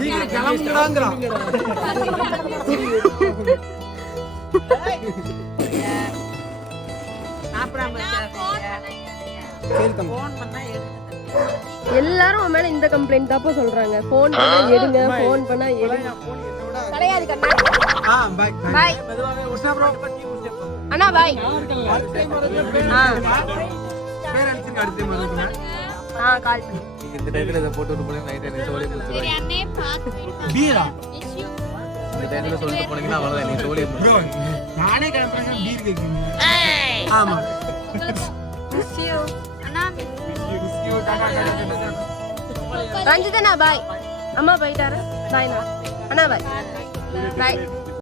கிளம்புங்கடாங்கறான். எல்லாரும் உன் மேல இந்த கம்ப்ளைண்ட் தாப்பா சொல்றாங்க. போன் பண்ணா எடுங்க, போன் பண்ணா எடுங்க. கிடையாது கண்ணா. Bye bye. மெதுவாவே உஷ்ணா ப்ரோ. அண்ணா பாய். பேர் அடிச்சுங்க அடுத்த டைம் வருதுங்க. கால் பண்ணு. இந்த டைம்ல இத போட்டு விட்டு போறீங்க நைட் என்ன சோலி முடிச்சு. சரி அண்ணே பாத்து பீரா. இந்த டைம்ல சொல்லிட்டு போனீங்கன்னா அவ்வளவுதான் நீ சோலி ப்ரோ நானே கிளம்பறேன் பீர் கேக்குறீங்க. ஆமா. மிஸ் யூ அண்ணா மிஸ் யூ டாடா. ரஞ்சிதனா பாய். அம்மா போயிட்டாரு. பாய்னா. அண்ணா பாய். பாய்.